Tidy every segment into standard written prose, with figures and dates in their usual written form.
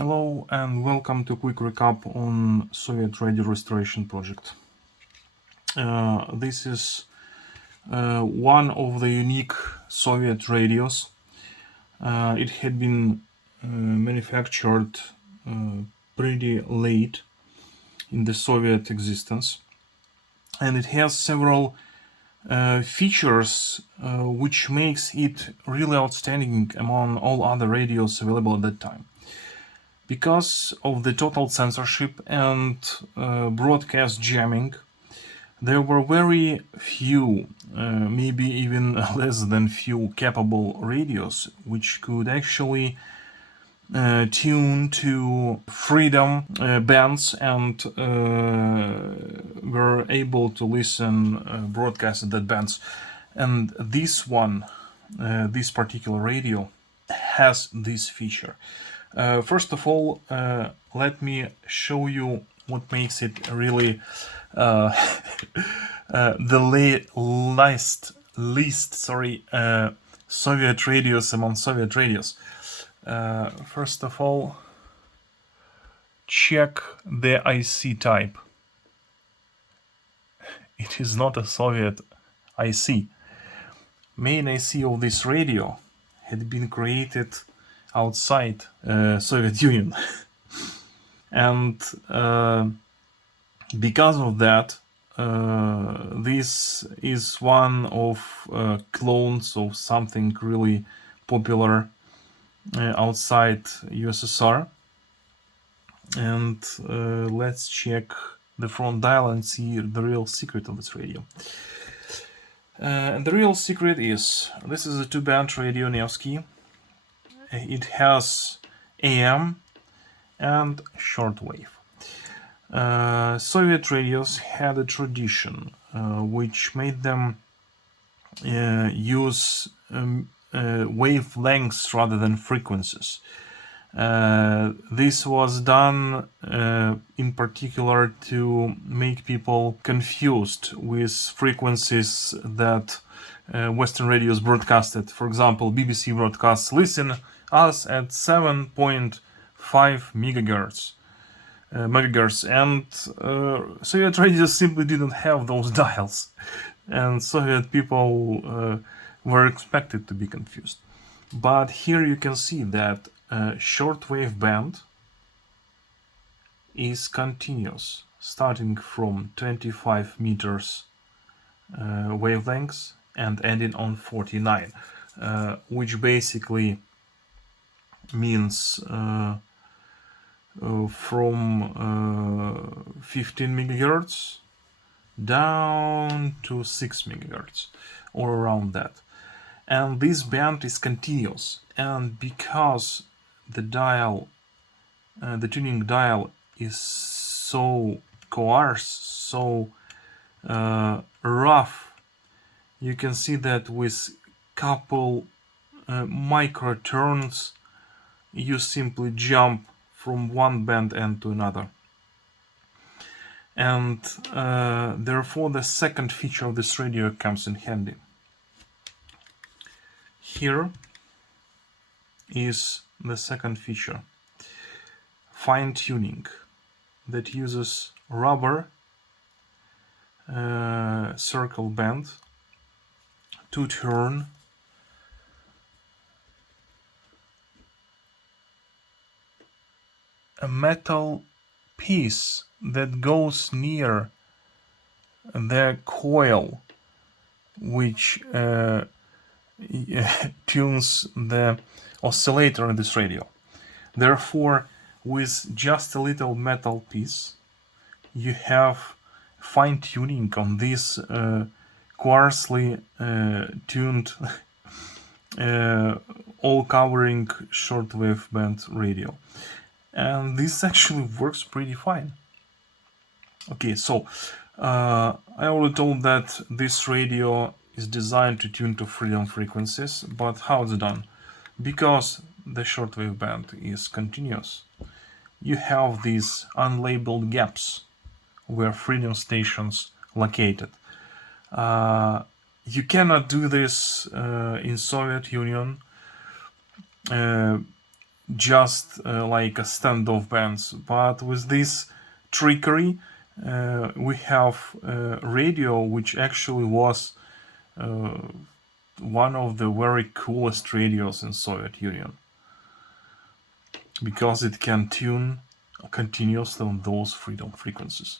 Hello and welcome to a quick recap on Soviet radio restoration project. This is one of the unique Soviet radios. It had been manufactured pretty late in the Soviet existence, and it has several features which makes it really outstanding among all other radios available at that time. Because of the total censorship and broadcast jamming, there were very few, maybe even less than few capable radios which could actually tune to freedom bands and were able to listen broadcast at that bands. And this one, this particular radio, has this feature. First of all, let me show you what makes it really the least Soviet radios among Soviet radios. First of all, check the IC type. It is not a Soviet IC. Main IC of this radio had been created outside Soviet Union. And because of that, this is one of clones of something really popular outside USSR. And let's check the front dial and see the real secret of this radio. And the real secret is, this is a two-band radio Nevskiy. It has AM and shortwave. Soviet radios had a tradition which made them use wavelengths rather than frequencies. This was done in particular to make people confused with frequencies that Western radios broadcasted. For example, BBC broadcasts "Listen us at 7.5 megahertz," and Soviet radios simply didn't have those dials, and Soviet people were expected to be confused. But here you can see that shortwave band is continuous, starting from 25 meters wavelengths and ending on 49, which basically means from 15 megahertz down to 6 megahertz, or around that. And this band is continuous, and because the dial, the tuning dial, is so coarse, so rough, you can see that with couple micro turns you simply jump from one band end to another. And therefore the second feature of this radio comes in handy. Here is the second feature: fine tuning, that uses rubber circle band to turn a metal piece that goes near the coil which tunes the oscillator in this radio. Therefore, with just a little metal piece, you have fine tuning on this coarsely tuned all covering shortwave band radio. And this actually works pretty fine. Okay, so I already told that this radio is designed to tune to freedom frequencies, but how it's done? Because the shortwave band is continuous, you have these unlabeled gaps where freedom stations located. You cannot do this in Soviet Union just like a standoff bands. But with this trickery, we have a radio which actually was one of the very coolest radios in Soviet Union, because it can tune continuously on those freedom frequencies.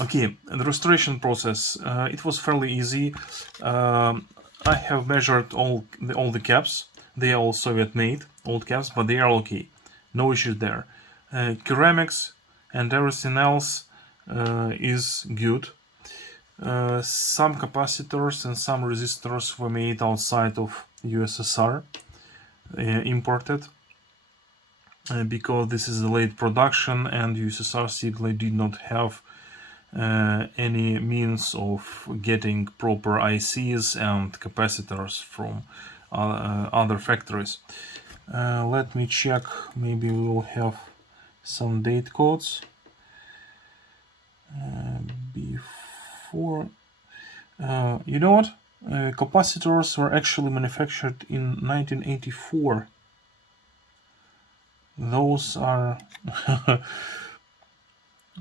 Okay, the restoration process, it was fairly easy. I have measured all the caps. They are all Soviet made, old caps, but they are okay. No issues there. Ceramics and everything else is good. Some capacitors and some resistors were made outside of USSR, imported, because this is a late production and USSR simply did not have any means of getting proper ICs and capacitors from other factories. Let me check, maybe we will have some date codes before. You know what? Capacitors were actually manufactured in 1984. Those are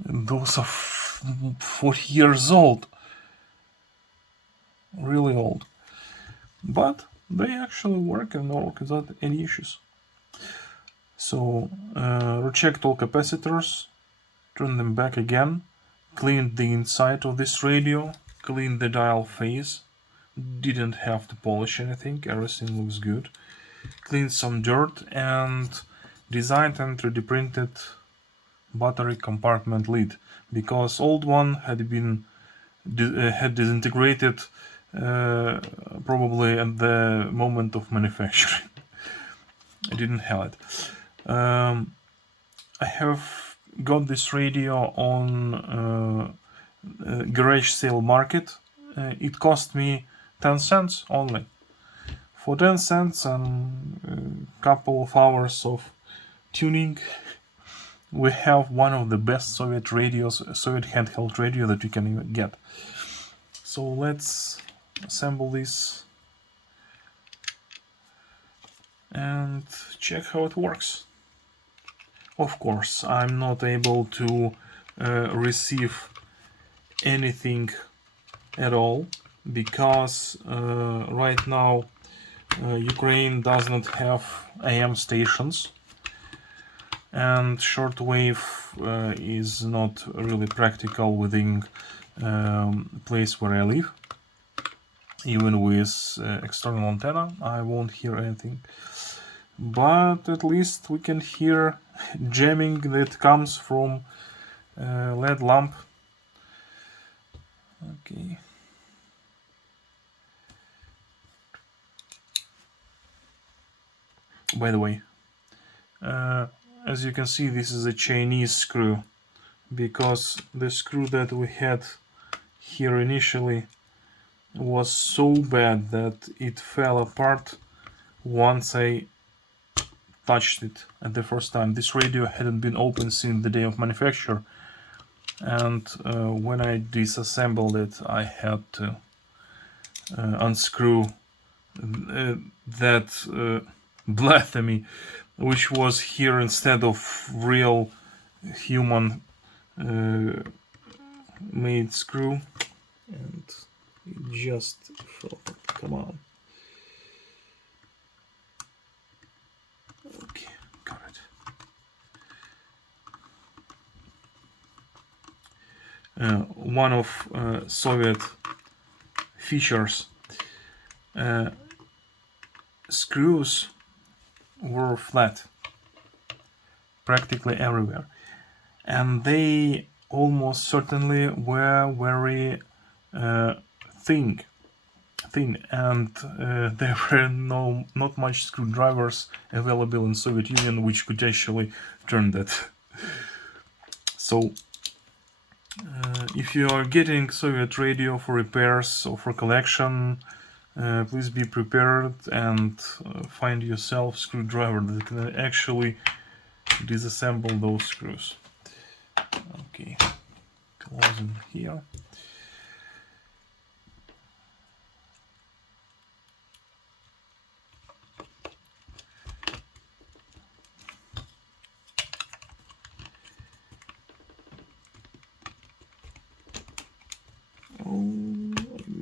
those are 40 years old, really old, but they actually work and work without any issues. So rechecked all capacitors, turn them back again, cleaned the inside of this radio, cleaned the dial face, didn't have to polish anything, everything looks good, cleaned some dirt, and designed and 3D printed battery compartment lid, because old one had been had disintegrated probably at the moment of manufacturing. I didn't have it. I have got this radio on garage sale market. It cost me 10 cents only. For 10 cents and a couple of hours of tuning, we have one of the best Soviet radios, Soviet handheld radio that you can even get. So let's assemble this and check how it works. Of course, I'm not able to receive anything at all, because right now Ukraine does not have AM stations, and shortwave is not really practical within place where I live. Even with external antenna, I won't hear anything. But at least we can hear jamming that comes from LED lamp. Okay. By the way, as you can see, this is a Chinese screw, because the screw that we had here initially was so bad that it fell apart once I touched it at the first time. This radio hadn't been opened since the day of manufacture, and when I disassembled it, I had to unscrew that blasphemy, which was here instead of real human made screw, and it just fell. Come on. Okay, got it. One of Soviet features, screws were flat practically everywhere, and they almost certainly were very thin, and there were not much screwdrivers available in Soviet Union which could actually turn that. So if you are getting Soviet radio for repairs or for collection, please be prepared and find yourself screwdriver that can actually disassemble those screws. Okay, closing here.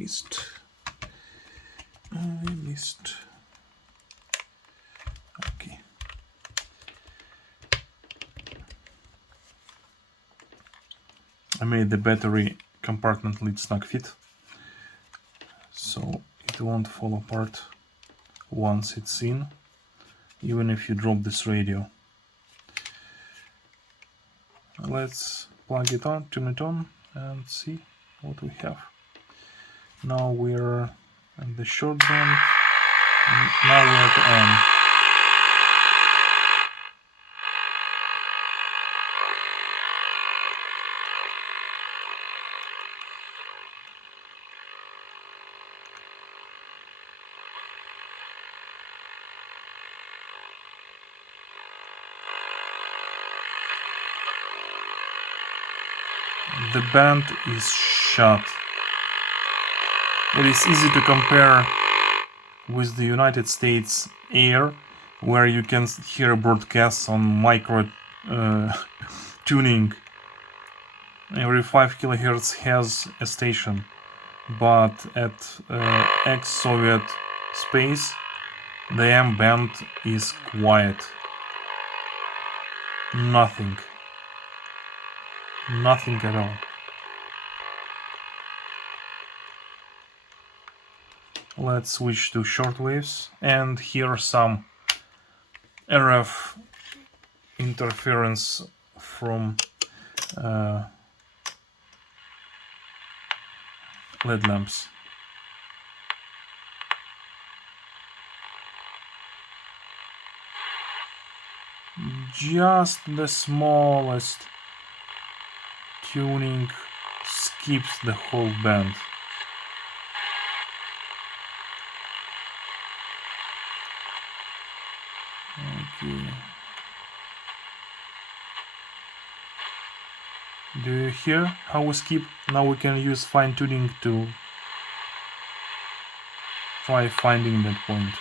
missed. I missed. Okay. I made the battery compartment lid snug fit, so it won't fall apart once it's in, even if you drop this radio. Let's plug it on, turn it on, and see what we have. Now we're at the short band, and now we're at the end. The band is shut. It is easy to compare with the United States air, where you can hear broadcasts on micro tuning. Every 5 kHz has a station, but at ex-Soviet space, the AM band is quiet. Nothing. Nothing at all. Let's switch to shortwaves and hear some RF interference from LED lamps. Just the smallest tuning skips the whole band. Okay. Do you hear how we skip? Now we can use fine tuning to try finding that point.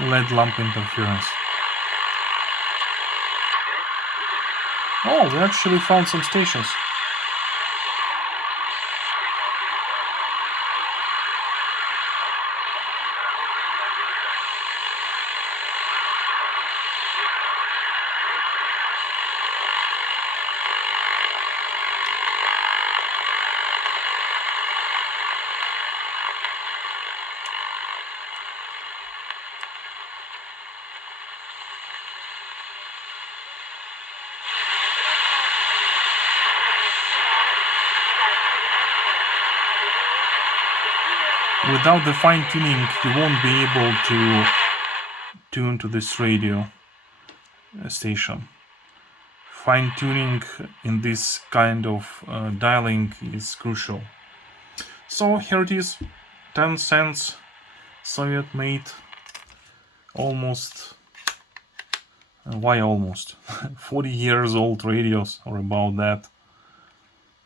LED lamp interference. Oh, we actually found some stations. Without the fine tuning, you won't be able to tune to this radio station. Fine tuning in this kind of dialing is crucial. So here it is, 10 cents, Soviet made, almost, why almost, 40 years old radios or about that,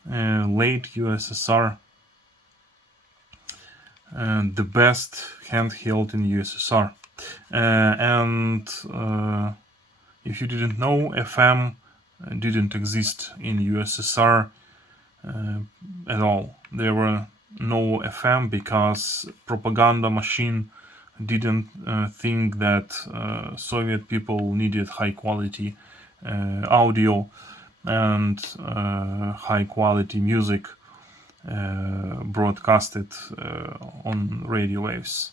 late USSR. The best handheld in USSR. And if you didn't know, FM didn't exist in USSR at all. There were no FM because propaganda machine didn't think that Soviet people needed high quality audio and high quality music broadcasted on radio waves.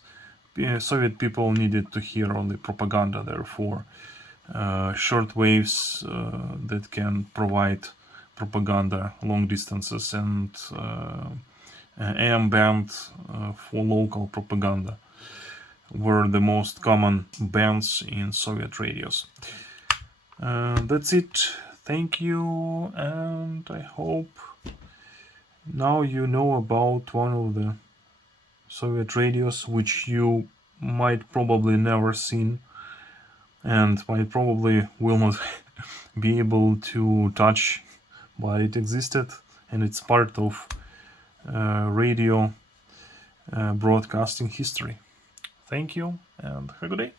Soviet people needed to hear only propaganda, therefore short waves that can provide propaganda long distances and AM band for local propaganda were the most common bands in Soviet radios. That's it. Thank you, and I hope now you know about one of the Soviet radios which you might probably never seen and might probably will not be able to touch, but it existed and it's part of radio broadcasting history. Thank you and have a good day.